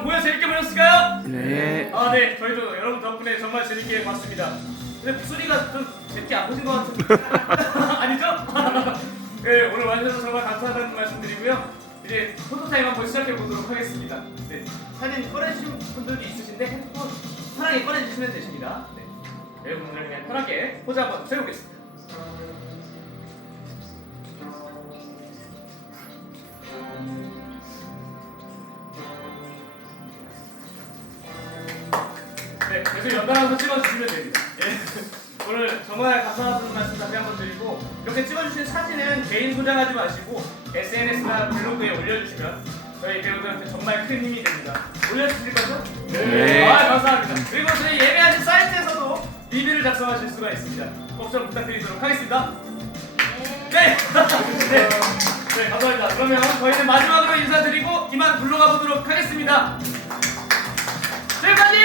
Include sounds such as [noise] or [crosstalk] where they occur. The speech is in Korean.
여러분 보여서 이렇게 보셨을까요? 네. 아, 네. 저희도 여러분 덕분에 정말 재밌게 봤습니다. 근데 목소리가 좀 제게 아프신 것 같은데. [laughs] 아니죠? [laughs] 네, 오늘 와주셔서 정말 감사하다는 말씀 드리고요. 이제 포토타임 한번 시작해 보도록 하겠습니다. 네. 사진 꺼내주신 분들도 있으신데 핸드폰 편하게 꺼내주시면 되십니다. 네. 네 여러분들 그냥 편하게 포즈 한번 세우겠습니다. 네, 계속 연달아서 찍어주시면 됩니다. 예. [laughs] 오늘 정말 감사하다는 말씀 다시 한번 드리고 이렇게 찍어주신 사진은 개인 소장하지 마시고 SNS나 블로그에 올려주시면 저희 배우들한테 정말 큰 힘이 됩니다. 올려주실 거죠? 네. 아, 감사합니다. 그리고 저희 예매하신 사이트에서도 리뷰를 작성하실 수가 있습니다. 꼭 좀 부탁드리도록 하겠습니다. 네. [laughs] 네. 네, 감사합니다. 그러면 저희는 마지막으로 인사드리고 이만 불러가 보도록 하겠습니다. 지금까지